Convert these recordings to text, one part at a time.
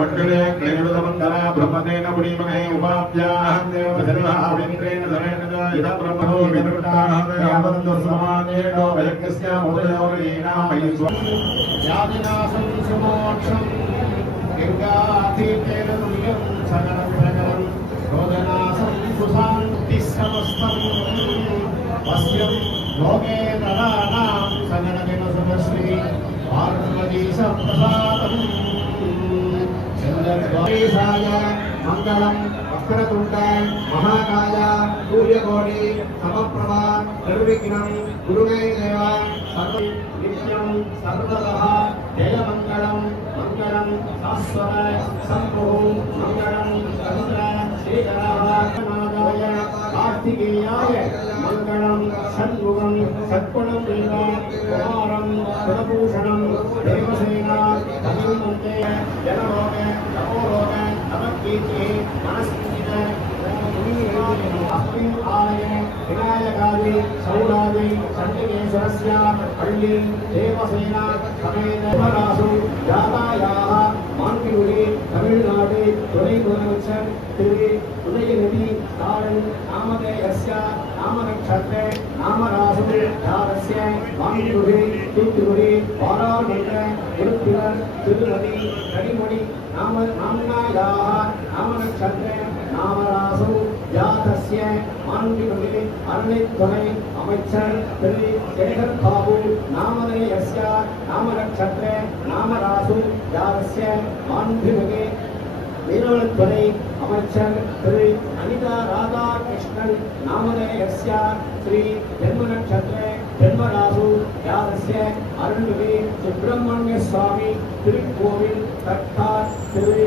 मंडले क्लेशवन्दना ब्रह्मतेन पुरीमहे उपाभ्यां देवसर्वाविन्द्रेण समेन यदा ब्रह्मो विदुर्ताः यावन्तु समानेनो वयज्ञस्य मुदयोरीणामयस्व यादिनासं सुमोक्षं गङ्गातीर्थेन तुल्यं सकलं सकलं रोदनासं सुशान्तिः समस्तम् अस्यं लोके नराणां सकलदिन शुभश्री पार्वती सप्रसादम् चन्द्रद्वारेशाय मङ्गलं वक्रतुण्डाय महाकाय सूर्यकोटि समप्रभा निर्विघ्नं कुरु मे देव नित्यं सर्वतः जयमङ्गलं मङ्गलं शाश्वताय शम्भुः मङ्गलं चन्द्र श्रीधराय कार्तिकेयाय मङ्गलं षण्मुखं षट्कुणं देव कुमारं कुलभूषणं देवसेना हनुमन्ते जनलोक तपोलोक नवकीर्तिः मनस्कृतिः अस्मिन् आलये विनायकादि सौरादि चण्डिकेश्वरस्य पल्ली देवसेना समेत रासु जातायाः मान्किगुडि तमिळ्नाडु तुणै முதலமைச்சர் திரு உதயநிதி ஸ்டாலின் நாமதேயஸ்ய நாமநக்ஷத்ரே நாமராசு யாரஸ்ய மான்கிகுடி தூத்துக்குடி பாராளுமன்ற உறுப்பினர் திருமதி கனிமொழி நாம்னாயாः நாமநக்ஷத்ரே நாமராசு யாதஸ்ய மான்கிகுடி அருணைத்துறை அமைச்சர் திரு சேகர் பாபு நாமதேயஸ்ய நாமநக்ஷத்ரே நாமராசு யாதஸ்ய மான்கிகுடி மீனவத்துறை அமைச்சர் திரு அனிதா ராதாகிருஷ்ணன் நாமதேயஸ்ய ஸ்ரீ ஜென்மநக்ஷத்ரே ஜென்மராசு யாதஸ்ய அருள்மிகு சுப்பிரமணிய சுவாமி திருக்கோவில் தட்டார் திரு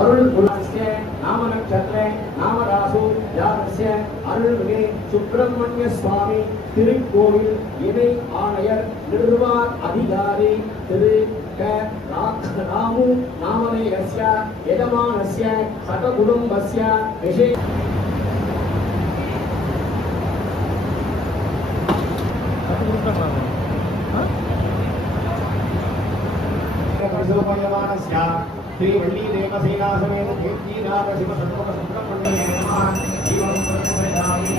அருள்குலஸ்ய நாமநக்ஷத்ரே நாமராசு யாதஸ்ய அருள்மிகு சுப்பிரமணிய சுவாமி திருக்கோவில் இணை ஆணையர் நிர்வாக அதிகாரி திரு रामु नामधेयस्य यजमानस्य सककुटुम्बस्य विशेष श्री वल्ली देवसेना समेत कीर्तिनाथ शिव सत्वक सुब्रह्मण्य नमः जीवं प्रचोदयामि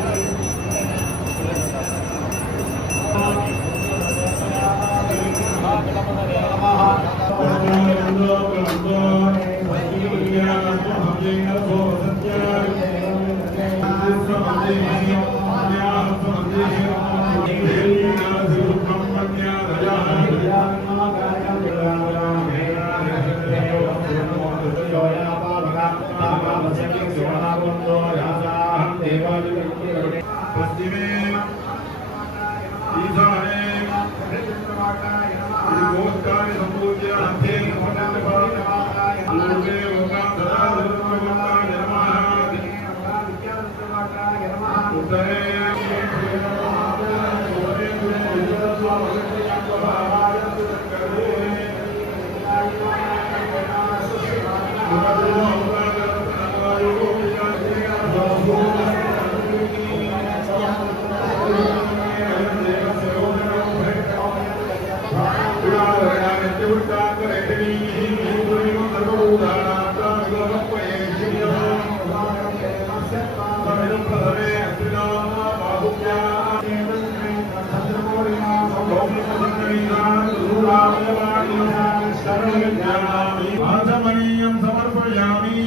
आचमनीयं समर्पयामि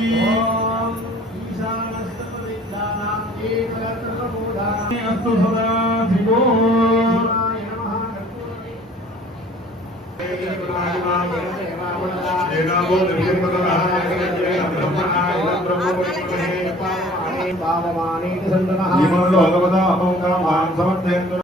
अस्तु सदा